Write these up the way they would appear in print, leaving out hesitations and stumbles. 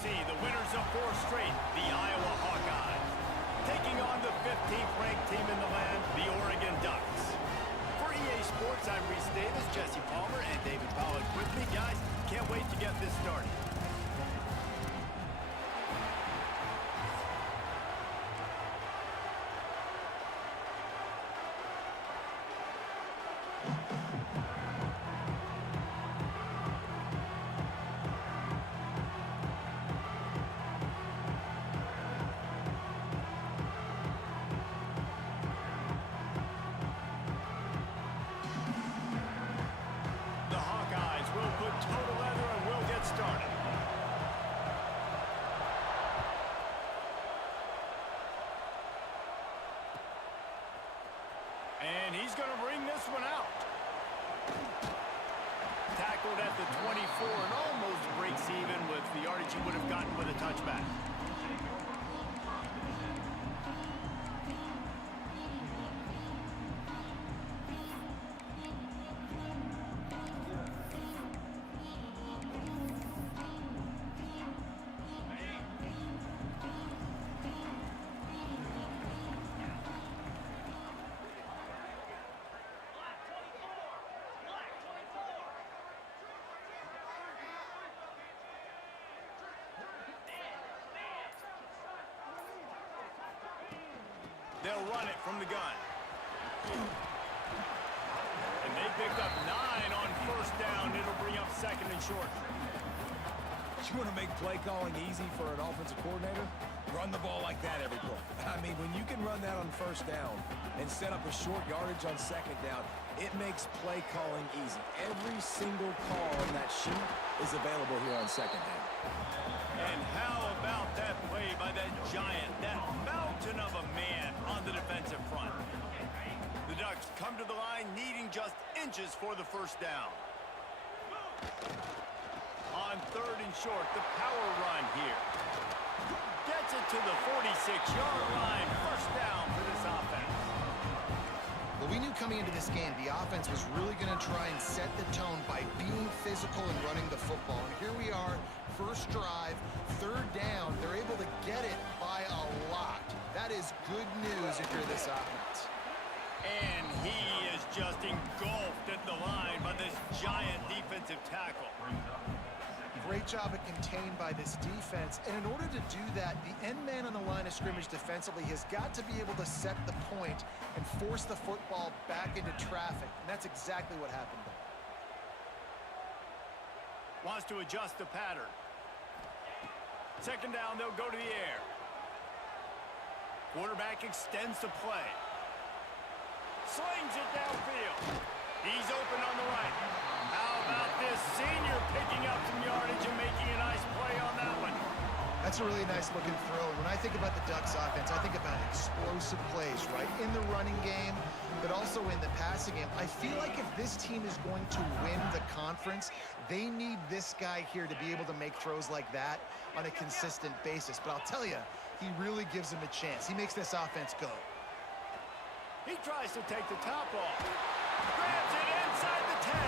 see the winners of 4 straight, the Iowa Hawkeyes, taking on the 15th ranked team in the land, the Oregon Ducks. For EA Sports, I'm Reese Davis, Jesse Palmer, and David Pollack with me. Guys, can't wait to get this started. And he's going to bring this one out. Tackled at the 24 and almost breaks even with the yardage he would have gotten with a touchback. They'll run it from the gun. And they picked up 9 on first down. It'll bring up 2nd and short. You want to make play calling easy for an offensive coordinator? Run the ball like that every play. I mean, when you can run that on first down and set up a short yardage on 2nd down, it makes play calling easy. Every single call on that sheet is available here on 2nd down. And how about that play by that giant, that mountain of a man on the defensive front? The Ducks come to the line needing just inches for the first down. On 3rd and short, the power run here. Gets it to the 46-yard line. First down for this offense. Well, we knew coming into this game the offense was really going to try and set the tone by being physical and running the football. And here we are, first drive, 3rd down. They're able to get it by a lot. That is good news if you're this offense. And he is just engulfed at the line by this giant defensive tackle. Great job at contained by this defense. And in order to do that, the end man on the line of scrimmage defensively has got to be able to set the point and force the football back into traffic. And that's exactly what happened there. Wants to adjust the pattern. 2nd down, they'll go to the air. Quarterback extends the play. Slings it downfield. He's open on the right. How about this senior picking up some yardage and making a nice play on that one? That's a really nice looking throw. When I think about the Ducks offense, I think about explosive plays, right? In the running game, but also in the passing game. I feel like if this team is going to win the conference, they need this guy here to be able to make throws like that on a consistent basis. But I'll tell you, he really gives them a chance. He makes this offense go. He tries to take the top off. Grabs it inside the 10.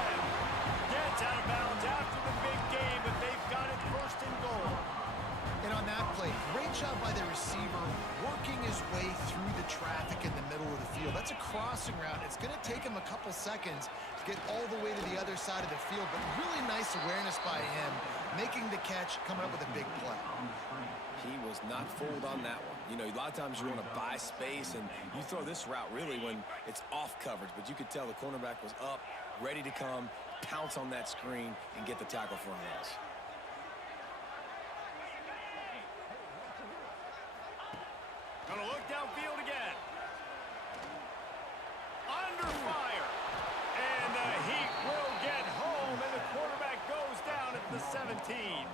Gets out of bounds after the big game, but they've got it 1st and goal. And on that play, great job by the receiver working his way through the traffic in the middle of the field. That's a crossing route. It's going to take him a couple seconds to get all the way to the other side of the field, but really nice awareness by him, making the catch, coming up with a big play. He was not fooled on that one. You know, a lot of times you want to buy space, and you throw this route really when it's off coverage, but you could tell the cornerback was up, ready to come, pounce on that screen, and get the tackle for him. Gonna look downfield again. Under fire. And the Heat will get home, and the quarterback goes down at the 17.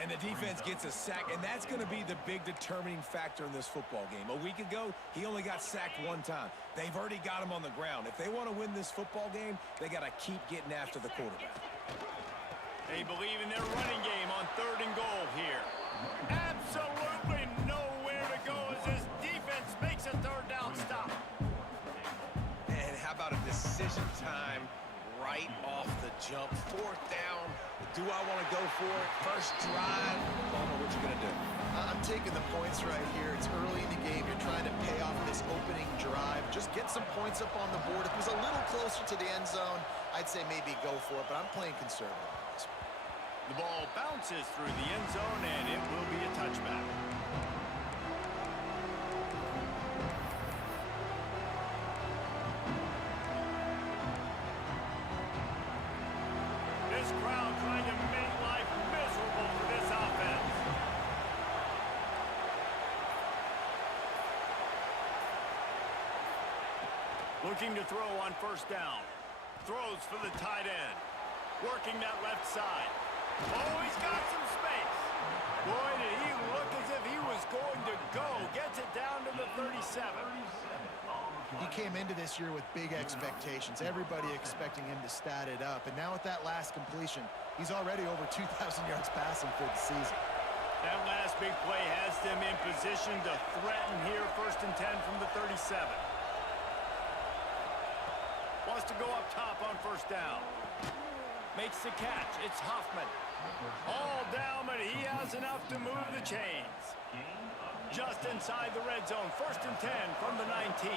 And the defense gets a sack, and that's going to be the big determining factor in this football game. A week ago, he only got sacked 1 time. They've already got him on the ground. If they want to win this football game, they got to keep getting after the quarterback. They believe in their running game on 3rd and goal here. Absolutely nowhere to go as this defense makes a 3rd down stop. And how about a decision time right off the jump. Fourth down. Do I want to go for it? First drive. Palmer, what you going to do? I'm taking the points right here. It's early in the game. You're trying to pay off this opening drive. Just get some points up on the board. If it was a little closer to the end zone, I'd say maybe go for it, but I'm playing conservative. The ball bounces through the end zone, and it will be a touchback. This crowd trying to make life miserable for this offense. Looking to throw on first down. Throws for the tight end. Working that left side. Oh, he's got some space. Boy, did he look as if he was going to go. Gets it down to the 37. He came into this year with big expectations. Everybody expecting him to stat it up. And now with that last completion, he's already over 2,000 yards passing for the season. That last big play has them in position to threaten here. 1st and 10 from the 37. Wants to go up top on first down. Makes the catch. It's Hoffman. All down, but he has enough to move the chains. Just inside the red zone. 1st and 10 from the 19.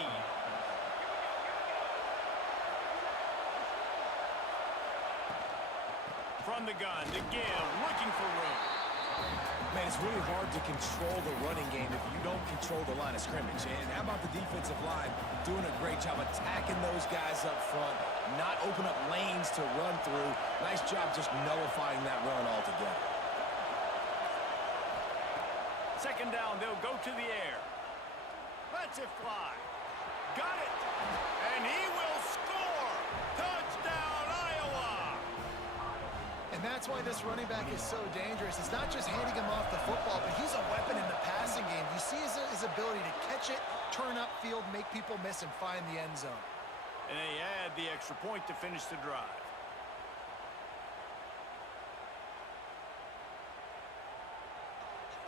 From the gun to give, looking for room. Man, it's really hard to control the running game if you don't control the line of scrimmage. And how about the defensive line doing a great job attacking those guys up front, not open up lanes to run through. Nice job just nullifying that run altogether. 2nd down, they'll go to the air. Lets it fly. Got it. And he will score. Touchdown, Iowa. And that's why this running back is so dangerous. It's not just handing him off the football, but he's a weapon in the passing game. You see his ability to catch it, turn upfield, make people miss, and find the end zone. And they add the extra point to finish the drive.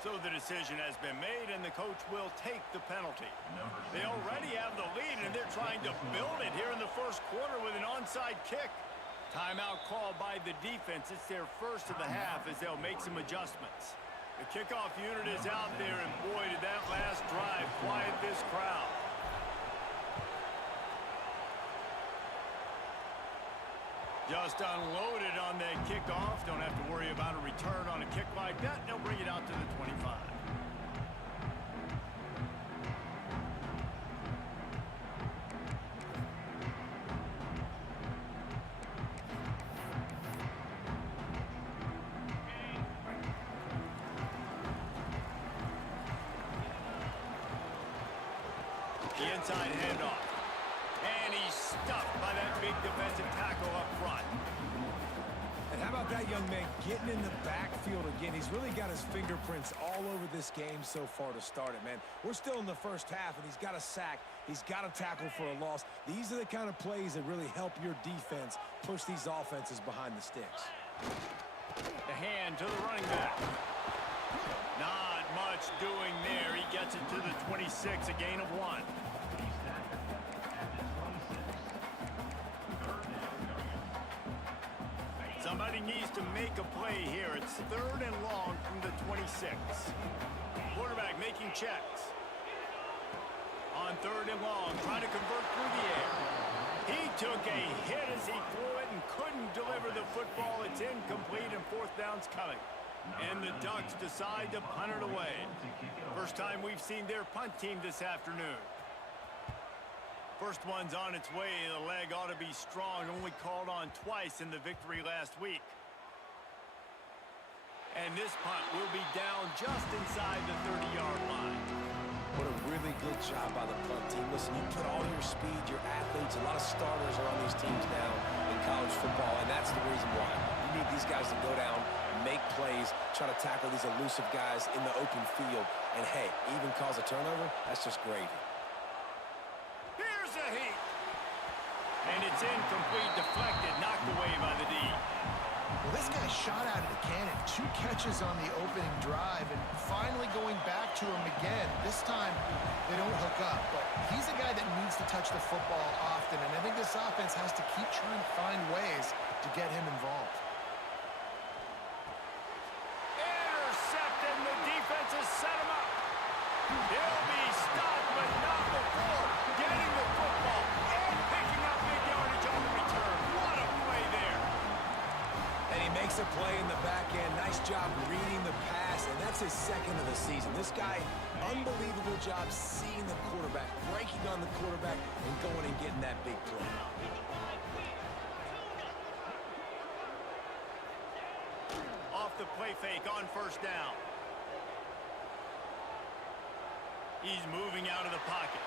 So the decision has been made, and the coach will take the penalty. They already have the lead, and they're trying to build it here in the 1st quarter with an onside kick. Timeout called by the defense. It's their first of the half as they'll make some adjustments. The kickoff unit is out there, and boy, did that last drive quiet this crowd. Just unloaded on that kickoff. Don't have to worry about a return on a kick like that. They'll bring it out to the 25. The inside handoff. And he's stuffed by that big defensive tackle up front. And how about that young man getting in the backfield again? He's really got his fingerprints all over this game so far to start it, man. We're still in the 1st half, and he's got a sack. He's got a tackle for a loss. These are the kind of plays that really help your defense push these offenses behind the sticks. The hand to the running back. Not much doing there. He gets it to the 26, a gain of 1. Somebody needs to make a play here. It's 3rd and long from the 26. Quarterback making checks. On 3rd and long, trying to convert through the air. He took a hit as he threw it and couldn't deliver the football. It's incomplete, and 4th down's coming. And the Ducks decide to punt it away. First time we've seen their punt team this afternoon. First one's on its way. The leg ought to be strong. Only called on twice in the victory last week. And this punt will be down just inside the 30-yard line. What a really good job by the punt team. Listen, you put all your speed, your athletes, a lot of starters are on these teams now in college football, and that's the reason why. You need these guys to go down, make plays, try to tackle these elusive guys in the open field, and hey, even cause a turnover, that's just gravy. And it's incomplete, deflected, knocked away by the D. Well, this guy shot out of the cannon. 2 catches on the opening drive, and finally going back to him again. This time, they don't hook up, but he's a guy that needs to touch the football often, and I think this offense has to keep trying to find ways to get him involved. Intercepted, and the defense has set him up. He'll be stopped, but not before getting the football and picking up big yardage on the return. What a play there. And he makes a play in the back end. Nice job reading the pass, and that's his second of the season. This guy, unbelievable job seeing the quarterback, breaking on the quarterback, and going and getting that big play. Off the play fake on first down. He's moving out of the pocket.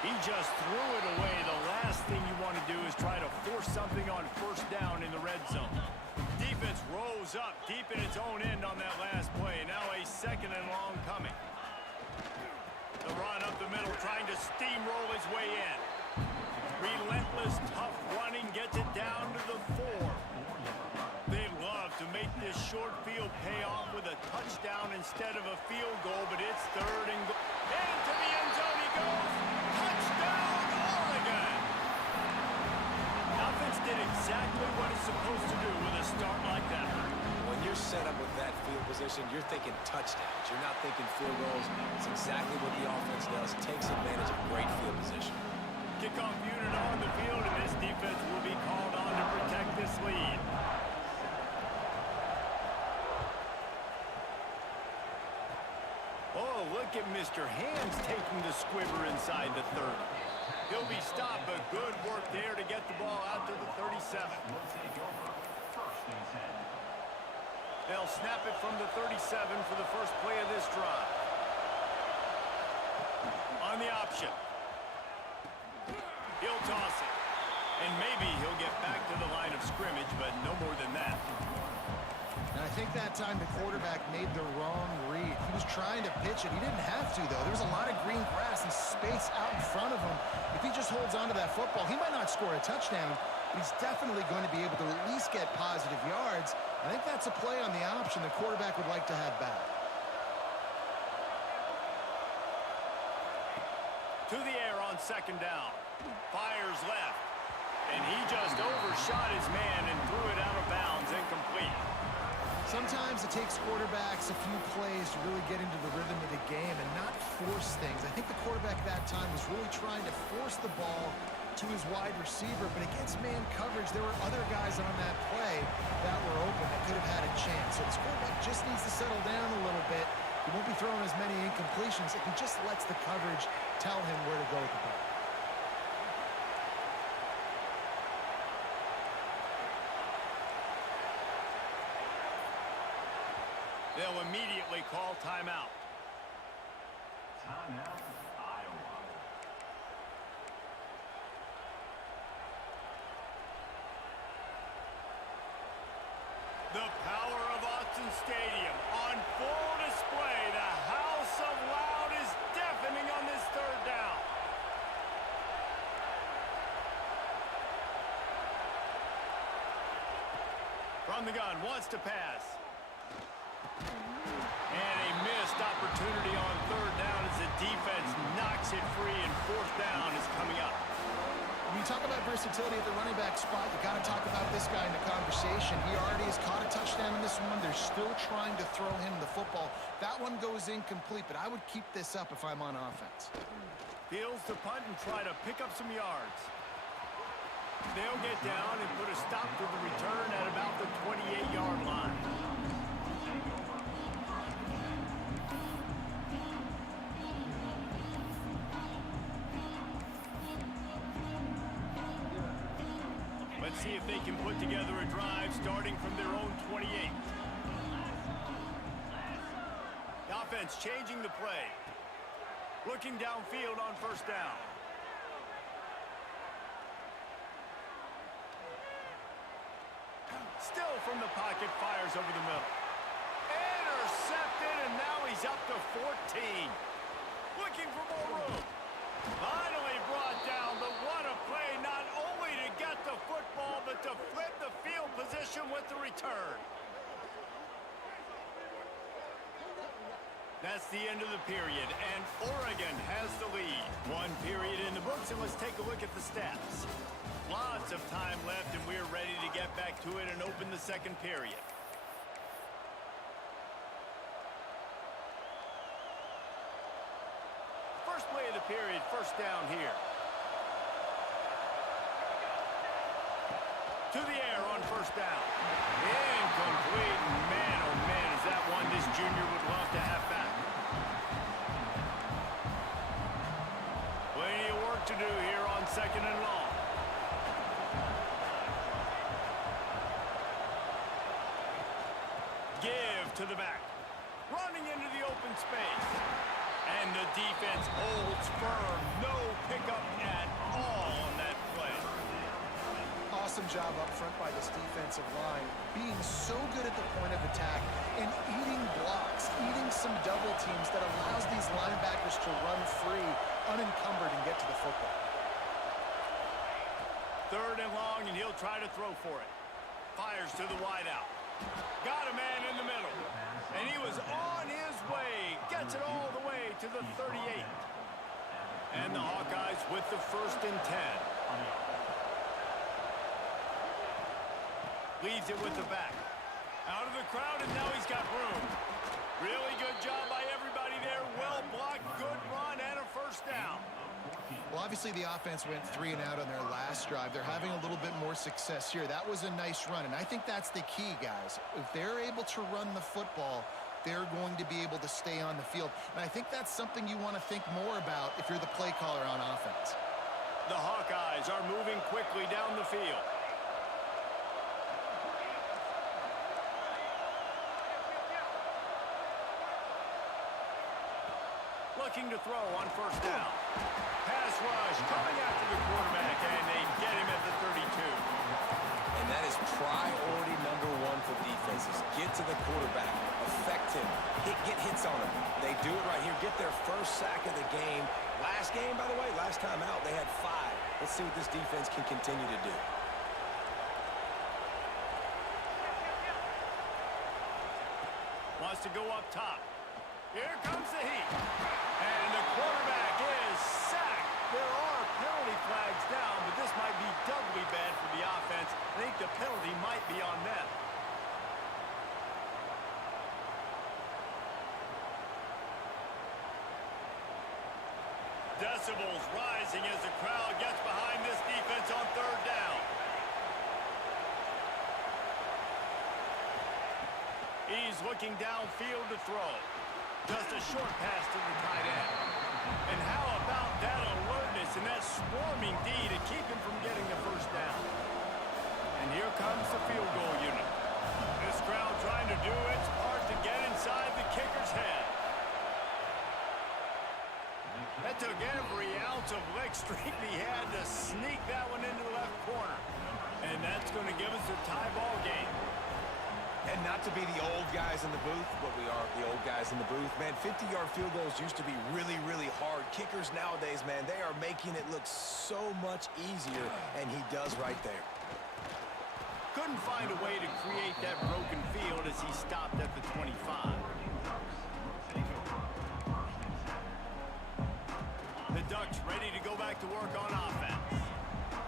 He just threw it away. The last thing you want to do is try to force something on first down in the red zone. Defense rolls up deep in its own end on that last play. Now a second and long coming. The run up the middle, trying to steamroll his way in. Relentless, tough running, gets it down to the 4. They love to make this short field pay off with a touchdown instead of a field goal, but it's third and goal. Into the end zone he goes. Touchdown, Oregon! Offense did exactly what it's supposed to do with a start like that. When you're set up with that field position, you're thinking touchdowns. You're not thinking field goals. It's exactly what the offense does. It takes advantage of great field position. Kickoff unit on the field, and this defense will be called on to protect this lead. Oh, look at Mr. Hands taking the squibber inside the 30. He'll be stopped, but good work there to get the ball out to the 37. They'll snap it from the 37 for the first play of this drive. On the option. He'll toss it. And maybe he'll get back to the line of scrimmage, but no more than that. And I think that time the quarterback made the wrong read. He was trying to pitch it. He didn't have to, though. There was a lot of green grass and space out in front of him. If he just holds on to that football, he might not score a touchdown, but he's definitely going to be able to at least get positive yards. I think that's a play on the option the quarterback would like to have back. To the air on second down. Fires left. And he just overshot his man and threw it out of bounds, incomplete. Sometimes it takes quarterbacks a few plays to really get into the rhythm of the game and not force things. I think the quarterback that time was really trying to force the ball to his wide receiver, but against man coverage, there were other guys on that play that were open that could have had a chance. So this quarterback just needs to settle down a little bit. He won't be throwing as many incompletions if he just lets the coverage tell him where to go with the ball. They'll immediately call timeout. Timeout, Iowa. The power of Autzen Stadium on full display. The house of loud is deafening on this third down. From the gun, wants to pass. And a missed opportunity on third down as the defense knocks it free, and fourth down is coming up. When you talk about versatility at the running back spot, you got to talk about this guy in the conversation. He already has caught a touchdown in this one. They're still trying to throw him the football. That one goes incomplete, but I would keep this up if I'm on offense. Fields to punt and try to pick up some yards. They'll get down and put a stop to the return at about the 28-yard line. Let's see if they can put together a drive starting from their own 28. The offense changing the play. Looking downfield on first down. Still from the pocket, fires over the middle. Intercepted, and now he's up to 14. Looking for more room. Finally brought down, but what a play, not only to get the football, but to flip the field position with the return. That's the end of the period, and Oregon has the lead. One period in the books, and let's take a look at the stats. Lots of time left, and we're ready to get back to it and open the second period. First play of the period, first down here. To the air on first down. Incomplete. Man, oh man, is that one this junior would love to have back. Plenty of work to do here on second and long. Give to the back. Running into the open space. And the defense holds firm. No pickup at all on that play. Awesome job up front by this defensive line, being so good at the point of attack and eating blocks, eating some double teams that allows these linebackers to run free, unencumbered, and get to the football. Third and long, and he'll try to throw for it. Fires to the wideout. Got a man in the middle. And he was on his way. Gets it all the way to the 38. And the Hawkeyes with the 1st and 10. Leaves it with the back. Out of the crowd, and now he's got room. Really good job by everybody there. Well blocked, good run, and a first down. Well, obviously the offense went 3 and out on their last drive. They're having a little bit more success here. That was a nice run, and I think that's the key, guys. If they're able to run the football, they're going to be able to stay on the field. And I think that's something you want to think more about if you're the play caller on offense. The Hawkeyes are moving quickly down the field. Looking to throw on first down. Pass rush coming after the quarterback, and they get him at the 32. And that is priority #1 for defenses. Get to the quarterback, affect him, get hits on him. They do it right here. Get their first sack of the game. Last game, by the way, last time out, they had 5. Let's see what this defense can continue to do. Wants to go up top. Here comes the heat. And the quarterback is sacked. There are penalty flags down, but this might be doubly bad for the offense. I think the penalty might be on them. Decibels rising as the crowd gets behind this defense on third down. He's looking downfield to throw. Just a short pass to the tight end. And how about that alertness and that swarming D to keep him from getting the first down? And here comes the field goal unit. This crowd trying to do its part to get inside the kicker's head. That took every ounce of leg strength he had to sneak that one into the left corner. And that's going to give us a tie ball game. And not to be the old guys in the booth, but we are the old guys in the booth. Man, 50-yard field goals used to be really, really hard. Kickers nowadays, man, they are making it look so much easier, and he does right there. Couldn't find a way to create that broken field as he stopped at the 25. The Ducks ready to go back to work on offense.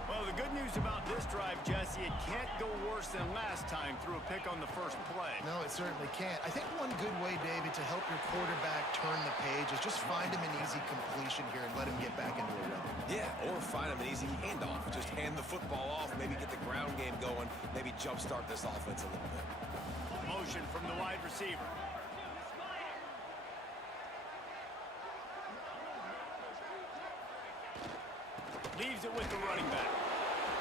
Well, the good news about this drive, Jesse, it can't go worse than last time through a pick on the first play. No, it certainly can't. I think one good way, David, to help your quarterback turn the page is just find him an easy completion here and let him get back into a rhythm. Yeah, or find him an easy handoff. Just hand the football off, maybe get the ground game going, maybe jumpstart this offense a little bit. Motion from the wide receiver. Leaves it with the running back.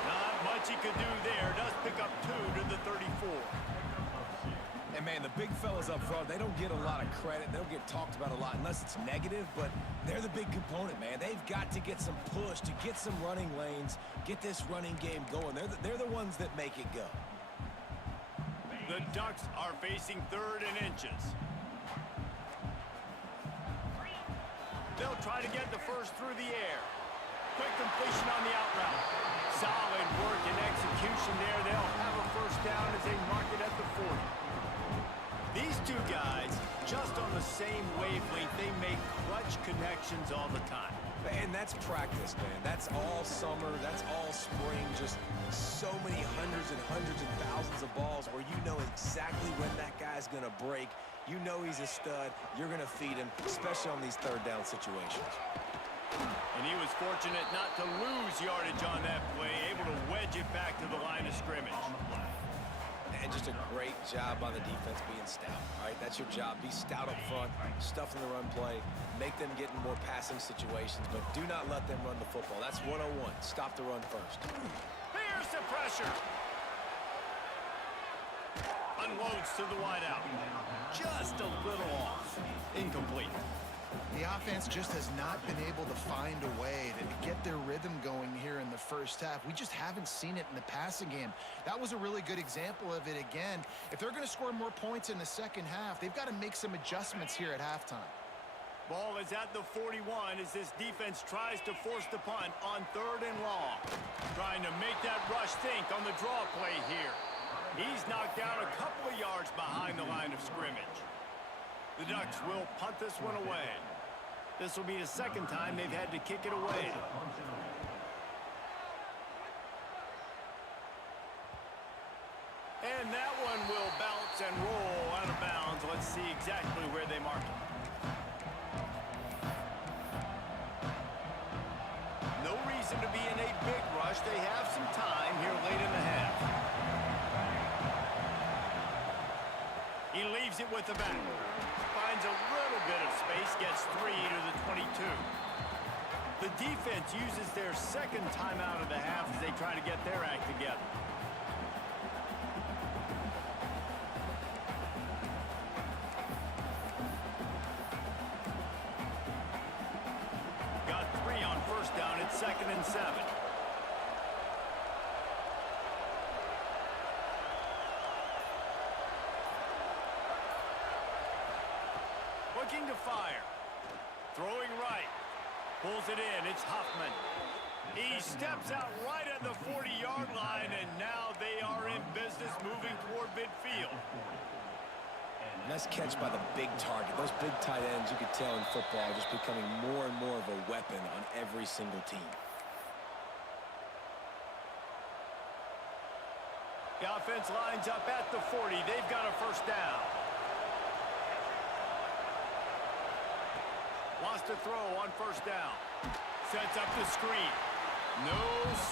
Not much he could do there. Does pick up 2 to the 34. And, man, the big fellas up front, they don't get a lot of credit. They don't get talked about a lot unless it's negative, but they're the big component, man. They've got to get some push, to get some running lanes, get this running game going. They're the ones that make it go. The Ducks are facing 3rd and inches. They'll try to get the first through the air. Quick completion on the out route. Solid work and execution there. They'll have a first down as they mark it at the 40. These two guys, just on the same wavelength, they make clutch connections all the time. And that's practice, man. That's all summer. That's all spring. Just so many hundreds and thousands of balls where you know exactly when that guy's going to break. You know he's a stud. You're going to feed him, especially on these third down situations. And he was fortunate not to lose yardage on that play, able to wedge it back to the line of scrimmage. And just a great job on the defense being stout. All right, that's your job. Be stout up front, stuff in the run play, make them get in more passing situations, but do not let them run the football. That's 101. Stop the run first. Here's the pressure. Unloads to the wideout. Just a little off. Incomplete. The offense just has not been able to find a way to get their rhythm going here in the first half. We just haven't seen it in the passing game. That was a really good example of it again. If they're going to score more points in the second half, they've got to make some adjustments here at halftime. Ball is at the 41 as this defense tries to force the punt on 3rd and long. Trying to make that rush think on the draw play here. He's knocked down a couple of yards behind the line of scrimmage. The Ducks will punt this one away. This will be the second time they've had to kick it away. And that one will bounce and roll out of bounds. Let's see exactly where they mark it. No reason to be in a big rush. They have some time here late in the half. He leaves it with the back. Finds a little bit of space, gets 3 to the 22. The defense uses their second timeout of the half as they try to get their act together. Got 3 on first down. It's 2nd and 7. Looking to fire. Throwing right. Pulls it in. It's Huffman. He steps out right at the 40-yard line, and now they are in business moving toward midfield. Nice catch by the big target. Those big tight ends, you could tell in football, are just becoming more and more of a weapon on every single team. The offense lines up at the 40. They've got a first down. Wants to throw on first down. Sets up the screen. No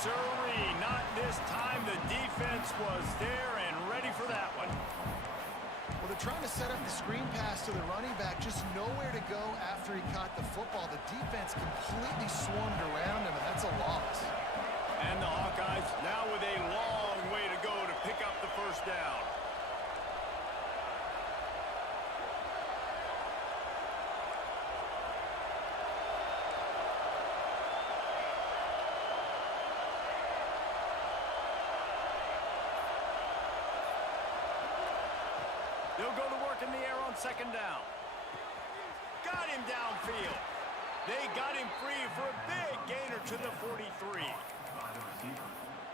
sirree, not this time. The defense was there and ready for that one. Well, they're trying to set up the screen pass to the running back, just nowhere to go after he caught the football. The defense completely swarmed around him, and that's a loss. And the Hawkeyes now with a long way to go to pick up the first down. They'll go to work in the air on 2nd down. Got him downfield. They got him free for a big gainer to the 43.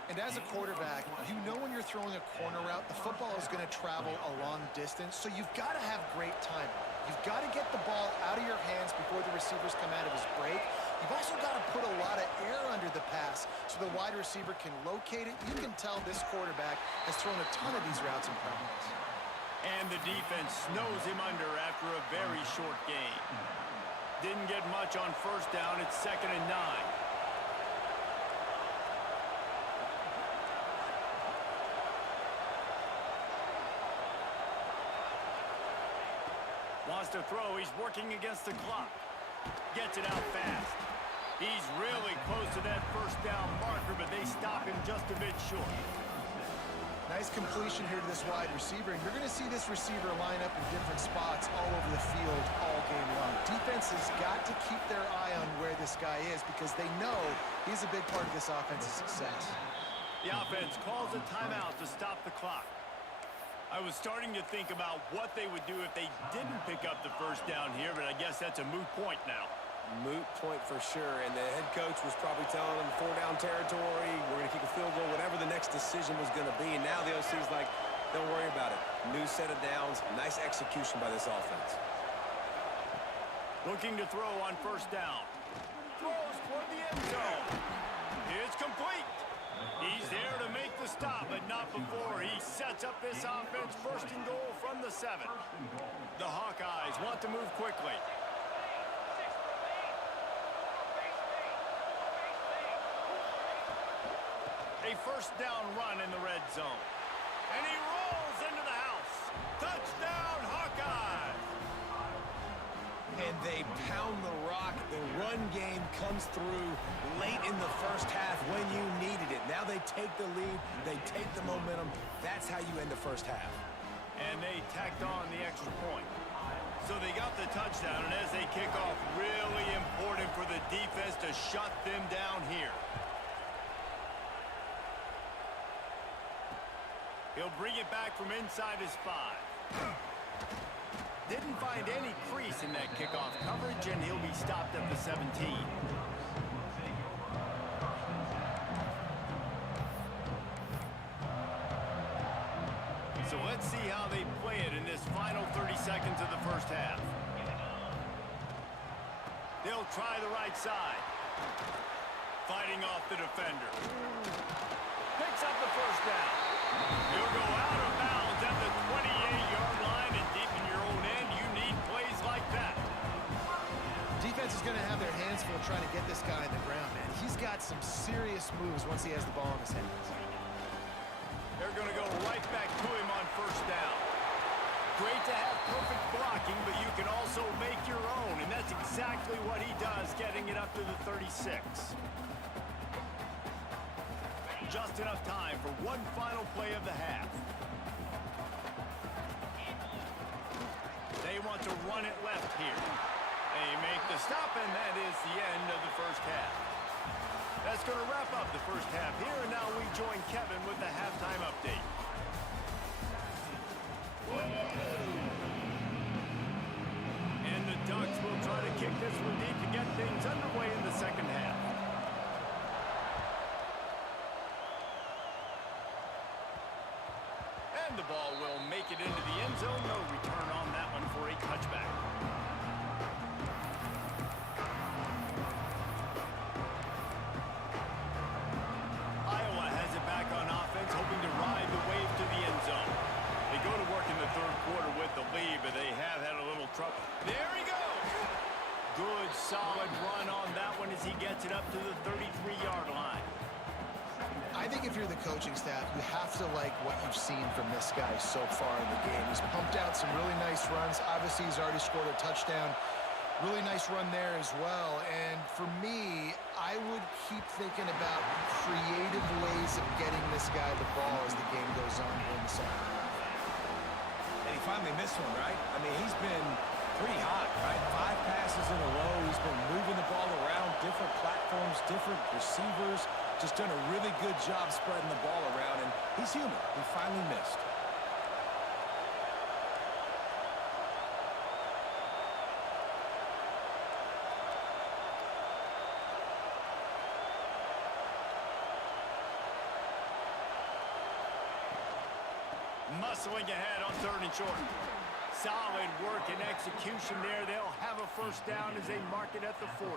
And as a quarterback, you know when you're throwing a corner route, the football is going to travel a long distance, so you've got to have great timing. You've got to get the ball out of your hands before the receivers come out of his break. You've also got to put a lot of air under the pass so the wide receiver can locate it. You can tell this quarterback has thrown a ton of these routes in practice. And the defense snows him under after a very short game. Didn't get much on first down. It's 2nd and 9. Wants to throw. He's working against the clock. Gets it out fast. He's really close to that first down marker, but they stop him just a bit short. Nice completion here to this wide receiver, and you're going to see this receiver line up in different spots all over the field all game long. Defense has got to keep their eye on where this guy is because they know he's a big part of this offense's success. The offense calls a timeout to stop the clock. I was starting to think about what they would do if they didn't pick up the first down here, but I guess that's a moot point now. moot point for sure, and the head coach was probably telling them 4-down territory, we're going to kick a field goal, whatever the next decision was going to be, and now the OC's like, don't worry about it. New set of downs, nice execution by this offense. Looking to throw on first down. Throws toward the end zone. It's complete. He's there to make the stop, but not before he sets up this offense first and goal from the 7. The Hawkeyes want to move quickly. A first down run in the red zone. And he rolls into the house. Touchdown, Hawkeyes! And they pound the rock. The run game comes through late in the first half when you needed it. Now they take the lead. They take the momentum. That's how you end the first half. And they tacked on the extra point. So they got the touchdown, and as they kick off, really important for the defense to shut them down here. He'll bring it back from inside his 5. Didn't find any crease in that kickoff coverage, and he'll be stopped at the 17. So let's see how they play it in this final 30 seconds of the first half. They'll try the right side. Fighting off the defender. Picks up the first down. He'll go out of bounds at the 28-yard line, and deep in your own end, you need plays like that. Defense is going to have their hands full trying to get this guy in the ground, man. He's got some serious moves once he has the ball in his hands. They're going to go right back to him on first down. Great to have perfect blocking, but you can also make your own, and that's exactly what he does, getting it up to the 36. Just enough time for one final play of the half. They want to run it left here. They make the stop, and that is the end of the first half. That's going to wrap up the first half here, and now we join Kevin with the halftime update. And the Ducks will try to kick this one deep to get things underway in the second half. And the ball will make it into the end zone. No return on that one for a touchback. Iowa has it back on offense, hoping to ride the wave to the end zone. They go to work in the third quarter with the lead, but they have had a little trouble. There he goes! Good, solid run on that one as he gets it up to the 33-yard line. I think if you're the coaching staff, you have to like what you've seen from this guy so far in the game. He's pumped out some really nice runs. Obviously, he's already scored a touchdown. Really nice run there as well. And for me, I would keep thinking about creative ways of getting this guy the ball as the game goes on during the second half. And he finally missed one, right? I mean, he's been pretty hot, right? 5 passes in a row. He's been moving the ball around, different platforms, different receivers. Just done a really good job spreading the ball around, and he's human. He finally missed. Muscling ahead on 3rd and short. Solid work and execution there. They'll have a first down as they mark it at the 40.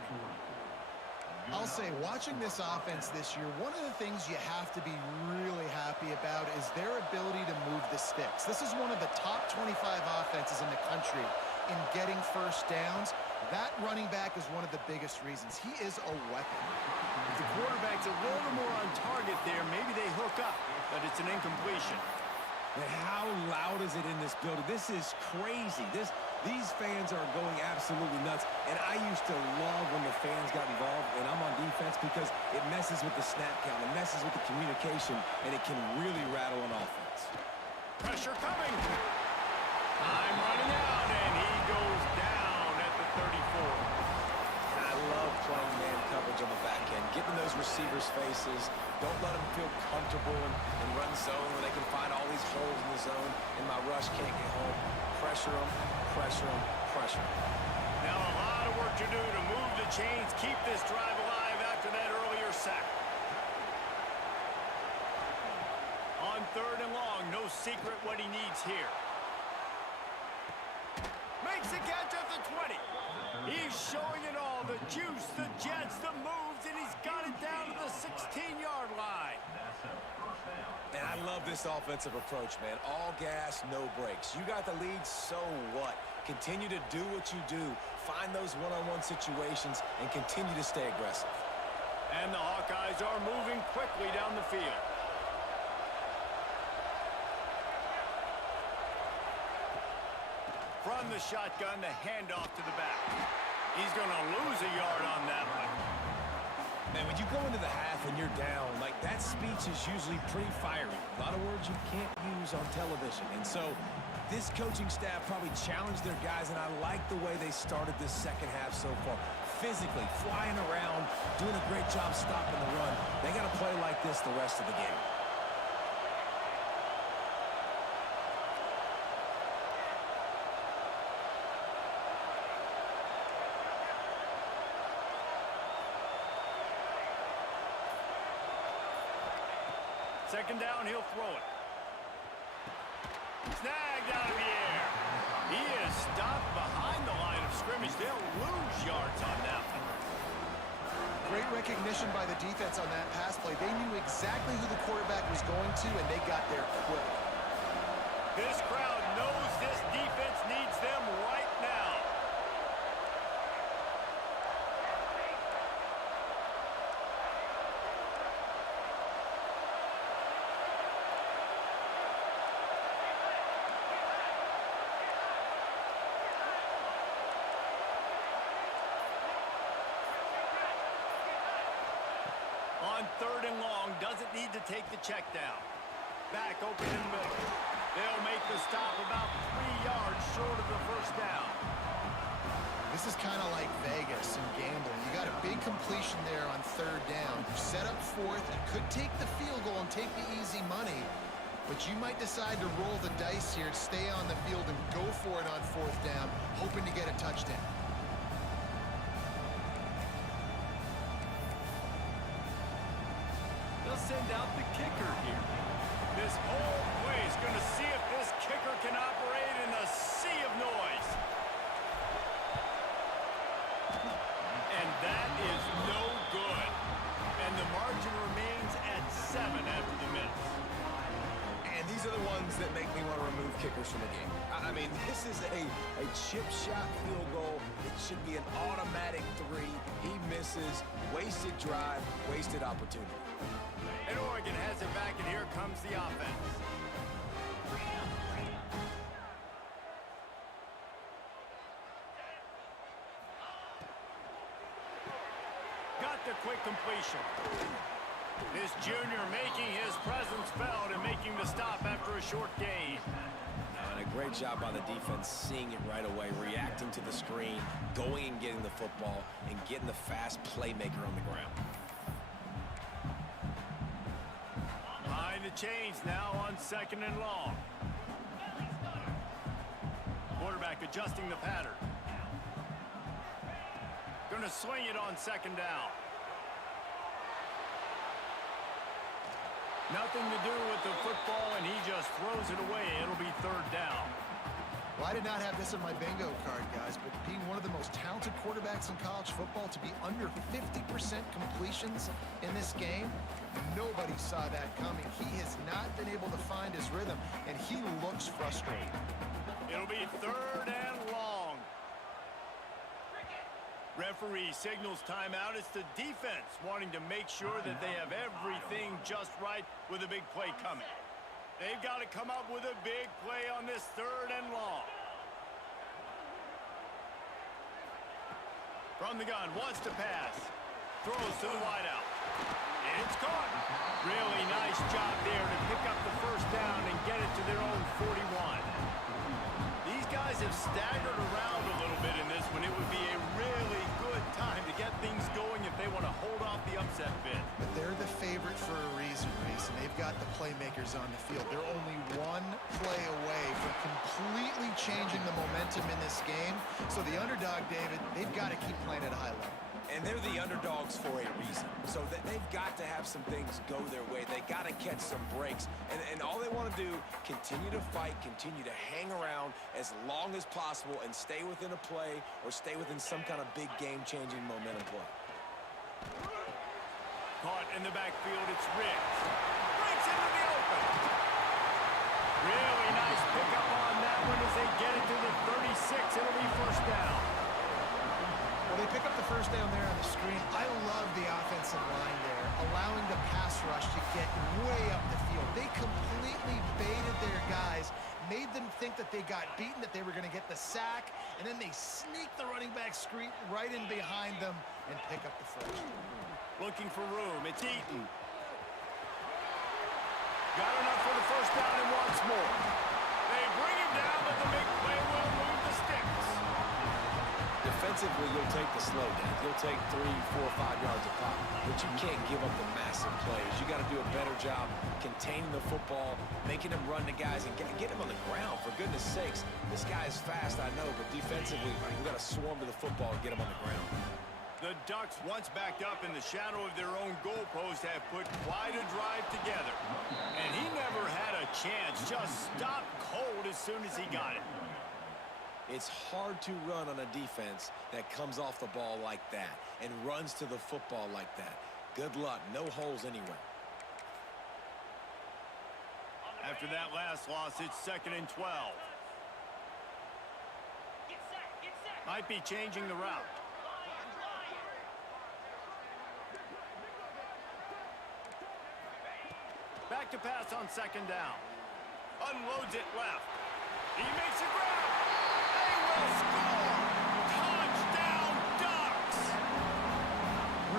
I'll say, watching this offense this year, one of the things you have to be really happy about is their ability to move the sticks. This is one of the top 25 offenses in the country in getting first downs. That running back is one of the biggest reasons. He is a weapon. If the quarterback's a little more on target there, maybe they hook up, but it's an incompletion. And how loud is it in this building? This is crazy. These fans are going absolutely nuts. And I used to love when the fans got involved, and I'm on defense because it messes with the snap count, it messes with the communication, and it can really rattle an offense. Pressure coming. Time running out, and he goes down at the 34. And I love playing man coverage on the back end, getting those receivers' faces. Don't let them feel comfortable and run zone where they can find all these holes in the zone, and my rush can't get home. Pressure them, pressure them, pressure them. Now a lot of work work to do to move the chains, keep this drive alive after that earlier sack. On 3rd and long, no secret what he needs here. Makes the catch at the 20. He's showing it all, the juice, the jets, the moves, and he's got it down to the 16-yard line. And I love this offensive approach, man. All gas, no brakes. You got the lead, so what? Continue to do what you do. Find those one-on-one situations and continue to stay aggressive. And the Hawkeyes are moving quickly down the field. From the shotgun, the handoff to the back. He's going to lose a yard on that one. Man, when you go into the half and you're down, like, that speech is usually pretty fiery. A lot of words you can't use on television. And so this coaching staff probably challenged their guys, and I like the way they started this second half so far. Physically, flying around, doing a great job stopping the run. They got to play like this the rest of the game. Second down, he'll throw it. Snagged out of the air. He is stopped behind the line of scrimmage. They'll lose yards on that one. Great recognition by the defense on that pass play. They knew exactly who the quarterback was going to, and they got there quick. This crowd knows this defense needs them right now. On 3rd and long, doesn't need to take the check down. Back open in the middle. They'll make the stop about 3 yards short of the first down. This is kind of like Vegas and gambling. You got a big completion there on 3rd down. You set up 4th. You could take the field goal and take the easy money, but you might decide to roll the dice here, stay on the field, and go for it on 4th down, hoping to get a touchdown. They'll send out the kicker here. This whole play is going to see if this kicker can operate in a sea of noise. And that is no good. And the margin remains at 7 after the miss. And these are the ones that make me want to remove kickers from the game. I mean, this is a chip shot field goal. It should be an automatic 3. He misses. Wasted drive, wasted opportunity. And Oregon has it back, and here comes the offense. Got the quick completion. This junior making his presence felt and making the stop after a short gain. And a great job by the defense seeing it right away, reacting to the screen, going and getting the football, and getting the fast playmaker on the ground. Behind the chains now on 2nd and long. Quarterback adjusting the pattern. Going to swing it on 2nd down. Nothing to do with the football, and he just throws it away. It'll be 3rd down. Well, I did not have this on my bingo card, guys, but being one of the most talented quarterbacks in college football, to be under 50% completions in this game, nobody saw that coming. He has not been able to find his rhythm, and he looks frustrated. It'll be 3rd and long. Referee signals timeout. It's the defense wanting to make sure that they have everything just right with a big play coming. They've got to come up with a big play on this 3rd and long. From the gun, wants to pass. Throws to the wideout. It's caught. Really nice job there to pick up the first down and get it to their own 41. These guys have staggered around a little bit in this one. It would be a really good time to get things going if they want to hold off the upset bid. But they're the favorite for a reason, Reese, and they've got the playmakers on the field. They're only one play away from completely changing the momentum in this game. So the underdog, David, they've got to keep playing at a high level. And they're the underdogs for a reason. So they've got to have some things go their way. They got to catch some breaks. And all they want to do, continue to fight, continue to hang around as long as possible and stay within a play or stay within some kind of big game-changing momentum play. Caught in the backfield, it's Riggs. Breaks into the open. Really nice pickup on that one as they get it to the 36. It'll be first down. Well, they pick up the first down there on the screen. I love the offensive line there, allowing the pass rush to get way up the field. They completely baited their guys, made them think that they got beaten, that they were going to get the sack, and then they sneak the running back screen right in behind them and pick up the first. Looking for room. It's Eaton. Got enough for the first down and wants more. They bring him down, but the big play will move the sticks. Defensively, you'll take the slow down. You'll take 3, 4, 5 yards a pop. But you can't give up the massive plays. You got to do a better job containing the football, making him run the guys, and get him on the ground. For goodness sakes, this guy is fast, I know, but defensively, we got to swarm to the football and get him on the ground. The Ducks, once backed up in the shadow of their own goalpost, have put quite a drive together. And he never had a chance. Just stopped cold as soon as he got it. It's hard to run on a defense that comes off the ball like that and runs to the football like that. Good luck. No holes anywhere. After that last loss, it's 2nd and 12. Might be changing the route. Back to pass on 2nd down. Unloads it left. He makes a grab. They will score. Touchdown, Ducks.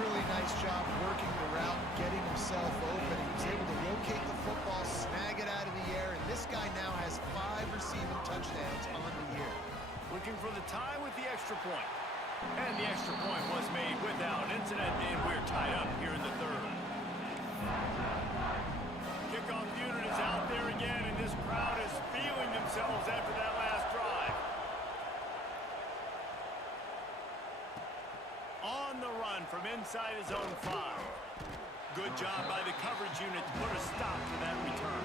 Really nice job working the route, getting himself open. He was able to locate the football, snag it out of the air, and this guy now has 5 receiving touchdowns on the year. Looking for the tie with the extra point. And the extra point was made without incident, and we're tied up here in the 3rd. Kickoff unit is out there again, and this crowd is feeling themselves after that last drive. On the run from inside his own 5. Good job by the coverage unit to put a stop to that return.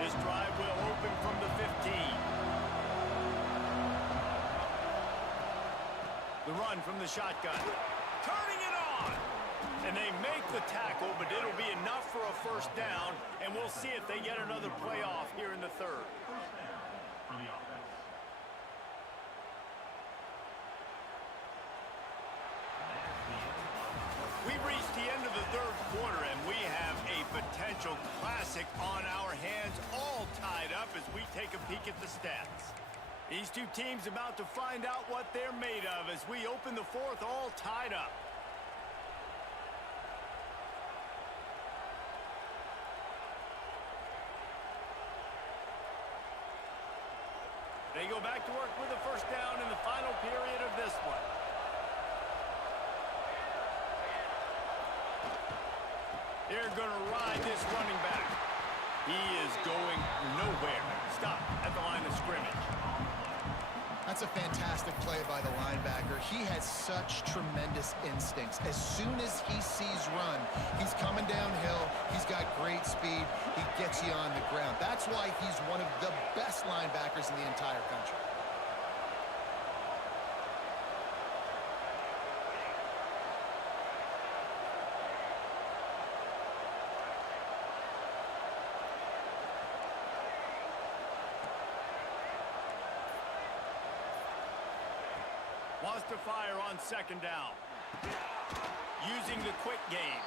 This drive will open from the 15. The run from the shotgun. Turning it on! And they make the tackle, but it'll be enough for a first down, and we'll see if they get another playoff here in the 3rd. We've reached the end of the 3rd quarter, and we have a potential classic on our hands, all tied up as we take a peek at the stats. These two teams about to find out what they're made of as we open the 4th, all tied up. They go back to work with the first down in the final period of this one. They're going to ride this running back. He is going nowhere. Stop at the line of scrimmage. That's a fantastic play by the linebacker. He has such tremendous instincts. As soon as he sees run, he's coming downhill. He's got great speed. He gets you on the ground. That's why he's one of the best linebackers in the entire country. Wants to fire on 2nd down. Using the quick game.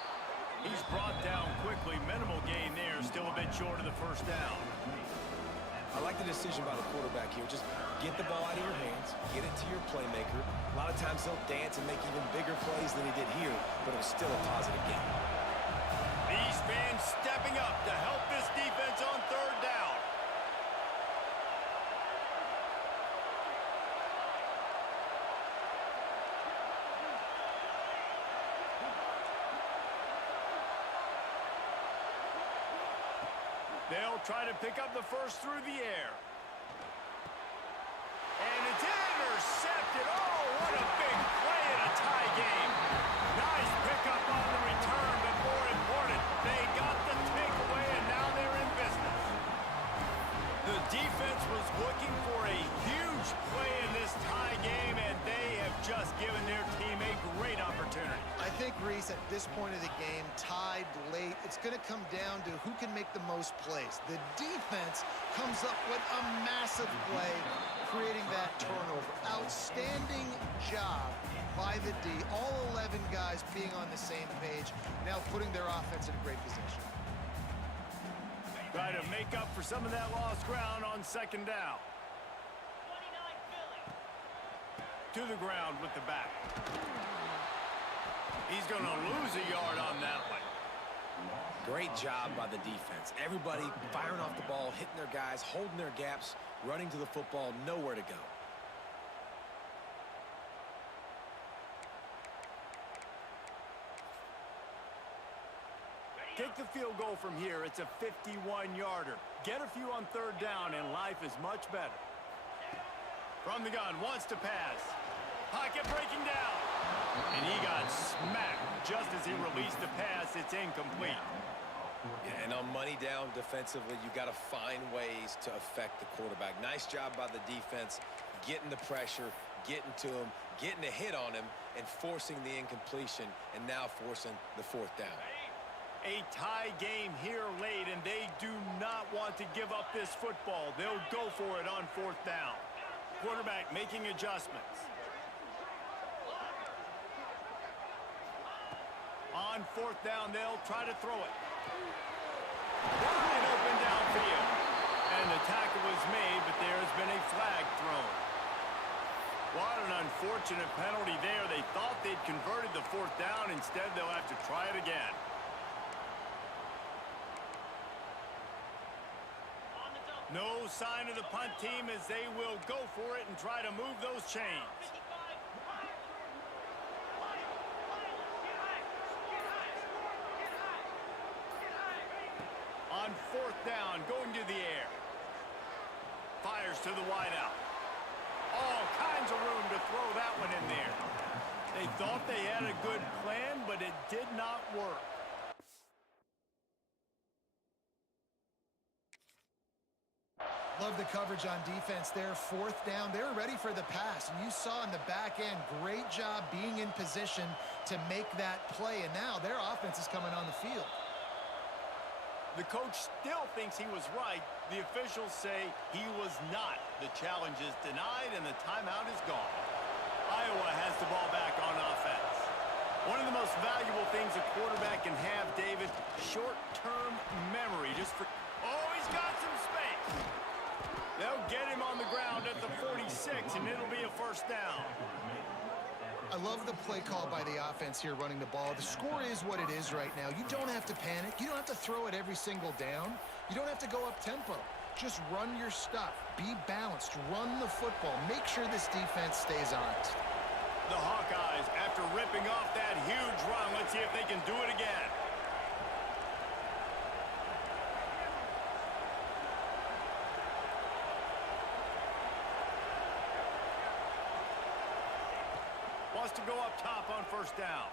He's brought down quickly. Minimal gain there. Still a bit short of the first down. I like the decision by the quarterback here. Just get the ball out of your hands. Get it to your playmaker. A lot of times he'll dance and make even bigger plays than he did here, but it was still a positive game. These fans stepping up to help this defense on 3rd down. They'll try to pick up the first through the air. And it's intercepted. Oh, what a big play in a tie game. Nice pickup on the return, but more important, they got the takeaway, and now they're in business. The defense was looking for a huge play in this tie game, and they have just given their team a great opportunity. I think, Reese, at this point of the game, tied late, it's going to come down to who can make the most plays. The defense comes up with a massive play, creating that turnover. Outstanding job by the D. All 11 guys being on the same page, now putting their offense in a great position. Try to make up for some of that lost ground on second down. To the ground with the back. He's going to lose a yard on that one. Great job by the defense. Everybody firing off the ball, hitting their guys, holding their gaps, running to the football, nowhere to go. Take the field goal from here. It's a 51-yarder. Get a few on third down, and life is much better. From the gun, wants to pass. Pocket breaking down. And he got smacked just as he released the pass. It's incomplete. Yeah, and on money down defensively, you got to find ways to affect the quarterback. Nice job by the defense, getting the pressure, getting to him, getting a hit on him, and forcing the incompletion, and now forcing the fourth down. A tie game here late, and they do not want to give up this football. They'll go for it on fourth down. Quarterback making adjustments. On fourth down, they'll try to throw it. Wide open downfield. And the tackle was made, but there has been a flag thrown. What an unfortunate penalty there. They thought they'd converted the fourth down. Instead, they'll have to try it again. No sign of the punt team as they will go for it and try to move those chains. On fourth down, going to the air. Fires to the wideout. All kinds of room to throw that one in there. They thought they had a good plan, but it did not work. Love the coverage on defense there. Fourth down, they're ready for the pass. And you saw in the back end, great job being in position to make that play. And now their offense is coming on the field. The coach still thinks he was right. The officials say he was not. The challenge is denied and the timeout is gone. Iowa has the ball back on offense. One of the most valuable things a quarterback can have, David, short-term memory. Oh, he's got some space. They'll get him on the ground at the 46, and it'll be a first down. I love the play call by the offense here running the ball. The score is what it is right now. You don't have to panic. You don't have to throw it every single down. You don't have to go up tempo. Just run your stuff. Be balanced. Run the football. Make sure this defense stays honest. The Hawkeyes, after ripping off that huge run, let's see if they can do it again. Wants to go up top on first down.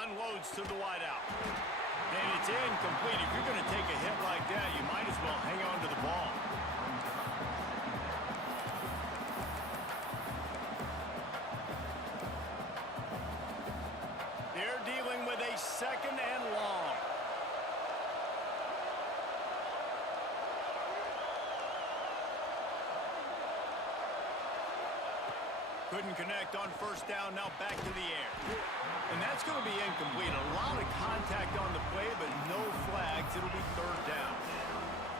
Unloads to the wideout. And it's incomplete. If you're going to take a hit like that, you might as well hang on to the ball. They're dealing with a second and long. Couldn't connect on first down, now back to the air. And that's going to be incomplete. A lot of contact on the play, but no flags. It'll be third down.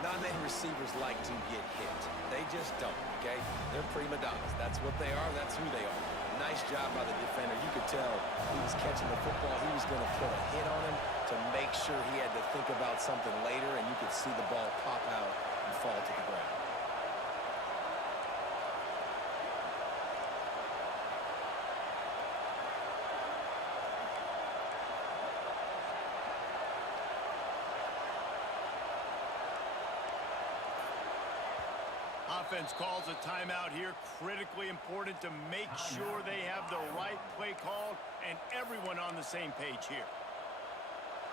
Not many receivers like to get hit. They just don't, okay? They're prima donnas. That's what they are. That's who they are. Nice job by the defender. You could tell he was catching the football. He was going to put a hit on him to make sure he had to think about something later, and you could see the ball pop out and fall to the ground. Offense calls a timeout here. Critically important to make sure they have the right play called and everyone on the same page here.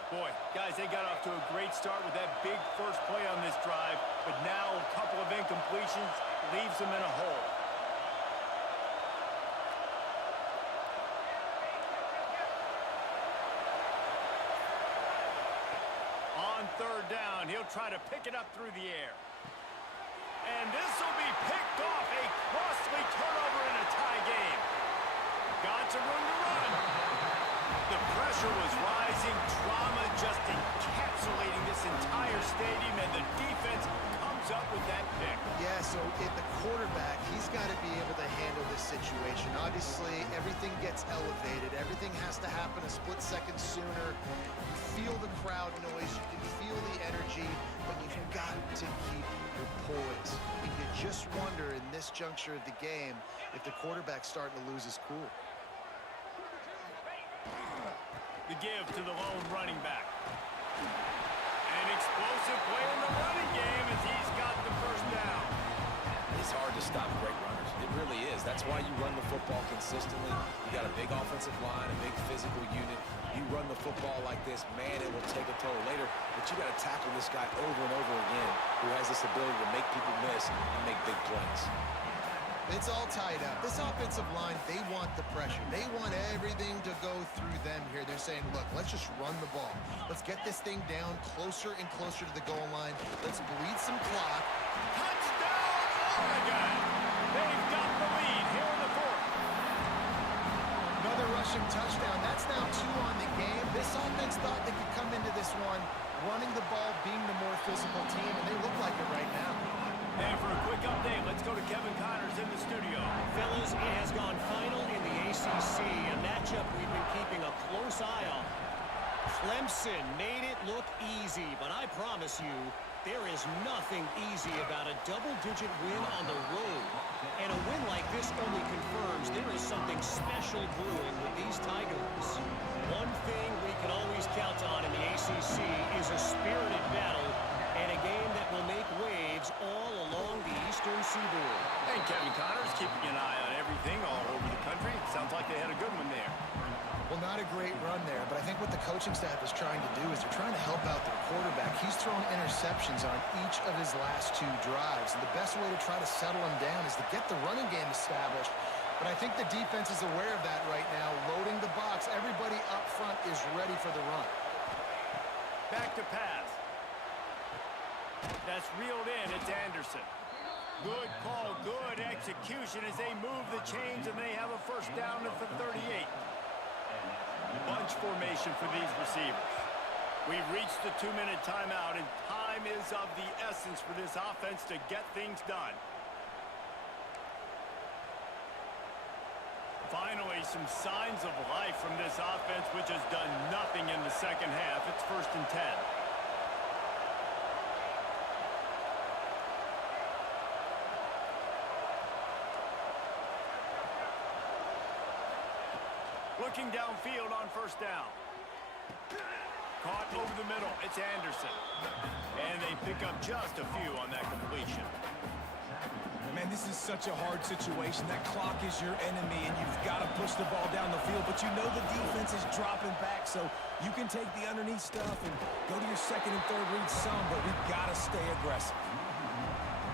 Boy, guys, they got off to a great start with that big first play on this drive, but now a couple of incompletions leaves them in a hole. On third down, he'll try to pick it up through the air. And this will be picked off. A costly turnover in a tie game. Got some room to run. The pressure was rising. Drama just encapsulating this entire stadium, and the defense comes up with that pick. Yeah, so the quarterback, he's got to be able to handle this situation. Obviously, everything gets elevated. Everything has to happen a split second sooner. You feel the crowd noise. You can feel the energy, but you've got to keep your poise. And you just wonder in this juncture of the game if the quarterback's starting to lose his cool. The give to the lone running back. An explosive play in the running game as he's got the first down. It's hard to stop great runners. It really is. That's why you run the football consistently. You got a big offensive line, a big physical unit. You run the football like this, man, it will take a toll later. But you got to tackle this guy over and over again who has this ability to make people miss and make big plays. It's all tied up. This offensive line, they want the pressure. They want everything to go through them here. They're saying, look, let's just run the ball. Let's get this thing down closer and closer to the goal line. Let's bleed some clock. Touchdown, Oregon! They've got the lead here in the fourth. Another rushing touchdown. That's now 2 on the game. This offense thought they could come into this one running the ball, being the more physical team, and they look like it right now. And for a quick update, let's go to Kevin Connors in the studio. Fellas, it has gone final in the ACC, a matchup we've been keeping a close eye on. Clemson made it look easy, but I promise you, there is nothing easy about a double-digit win on the road. And a win like this only confirms there is something special brewing with these Tigers. One thing we can always count on in the ACC is a spirited battle and a game that will make waves all along the Eastern Seaboard. And Kevin Connors keeping an eye on everything all over the country. Sounds like they had a good one there. Well, not a great run there, but I think what the coaching staff is trying to do is they're trying to help out their quarterback. He's thrown interceptions on each of his last 2 drives, and the best way to try to settle him down is to get the running game established. But I think the defense is aware of that right now, loading the box. Everybody up front is ready for the run. Back to pass. That's reeled in. It's Anderson. Good call, good execution as they move the chains and they have a first down at the 38. Bunch formation for these receivers. We've reached the 2-minute timeout, and time is of the essence for this offense to get things done. Finally, some signs of life from this offense, which has done nothing in the second half. It's 1st and 10. Looking downfield on first down. Caught over the middle. It's Anderson. And they pick up just a few on that completion. Man, this is such a hard situation. That clock is your enemy, and you've got to push the ball down the field. But you know the defense is dropping back, so you can take the underneath stuff and go to your second and third read some, but we've got to stay aggressive.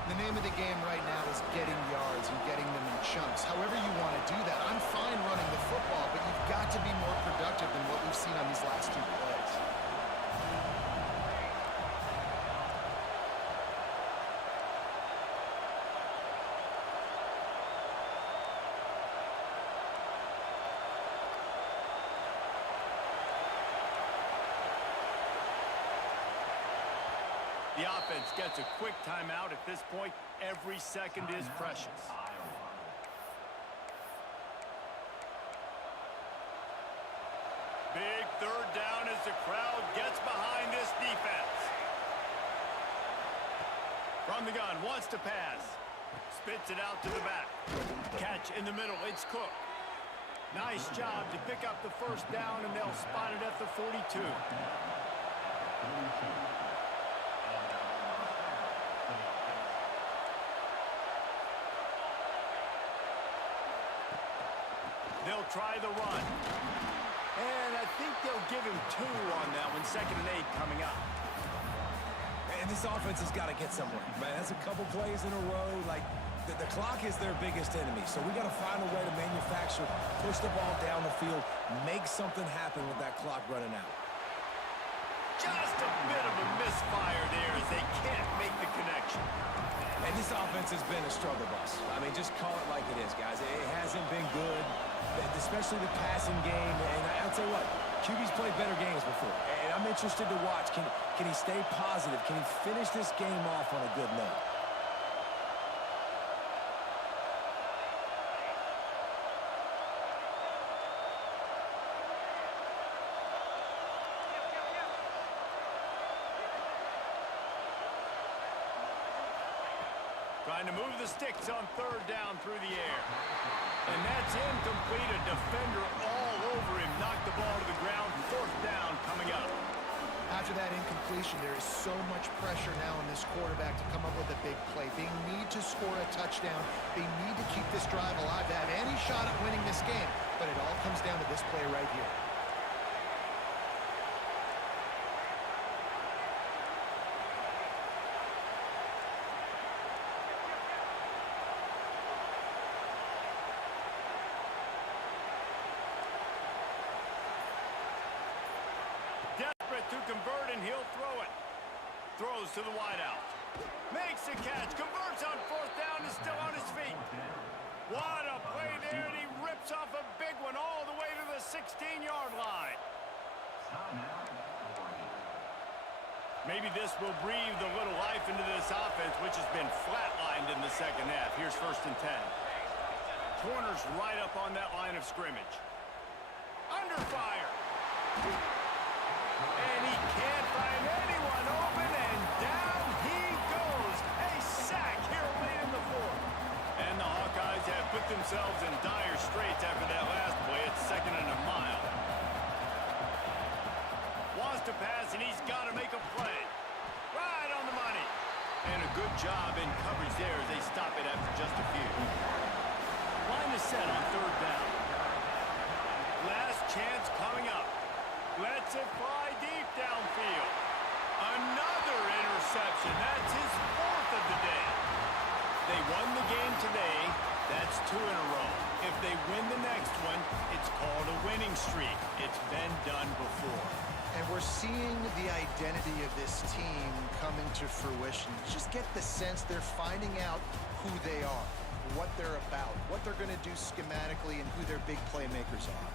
The name of the game right now is getting yards and getting them in chunks. However you want to do that, I'm fine running the football, but you've got to be more productive than what we've seen on these last 2 plays. The offense gets a quick timeout. At this point, every second is precious. Big third down as the crowd gets behind this defense. From the gun, wants to pass. Spits it out to the back. Catch in the middle, it's Cook. Nice job to pick up the first down, and they'll spot it at the 42. try the run. And I think they'll give him 2 on that one, 2nd and 8 coming up. And this offense has got to get somewhere, man. That's a couple plays in a row. Like, the clock is their biggest enemy, so we got to find a way to manufacture, push the ball down the field, make something happen with that clock running out. Just a bit of a misfire there as they can't make the connection. And this offense has been a struggle bus. I mean, just call it like it is, guys. It hasn't been good, especially the passing game. And I'll tell you what, QB's played better games before. And I'm interested to watch. Can he stay positive? Can he finish this game off on a good note? Trying to move the sticks on 3rd down through the air. And that's incomplete. A defender all over him. Knocked the ball to the ground. 4th down coming up. After that incompletion, there is so much pressure now on this quarterback to come up with a big play. They need to score a touchdown. They need to keep this drive alive to have any shot at winning this game. But it all comes down to this play right here. Desperate to convert, and he'll throw it. Throws to the wideout. Makes the catch. Converts on 4th down. Is still on his feet. What a play there, and he rips off a big one all the way to the 16-yard line. Maybe this will breathe a little life into this offense, which has been flatlined in the 2nd half. Here's 1st and 10. Corners right up on that line of scrimmage. Under fire. And he can't find anyone open, and down he goes. A sack here late in the 4th. And the Hawkeyes have put themselves in dire straits after that last play. It's 2nd and a mile. Wants to pass, and he's got to make a play. Right on the money. And a good job in coverage there as they stop it after just a few. Line is set on 3rd down. Last chance coming up. Lets it fly deep downfield. Another interception. That's his 4th of the day. They won the game today. That's 2 in a row. If they win the next one, it's called a winning streak. It's been done before. And we're seeing the identity of this team coming to fruition. Just get the sense they're finding out who they are, what they're about, what they're going to do schematically, and who their big playmakers are.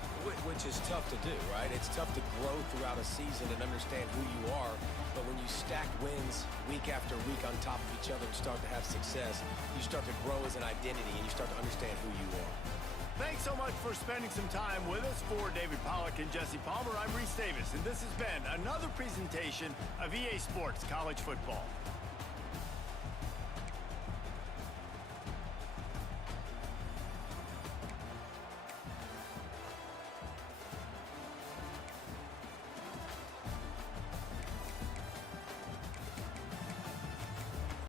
Which is tough to do, right? It's tough to grow throughout a season and understand who you are. But when you stack wins week after week on top of each other and start to have success, you start to grow as an identity and you start to understand who you are. Thanks so much for spending some time with us. For David Pollack and Jesse Palmer, I'm Reese Davis, and this has been another presentation of EA Sports College Football.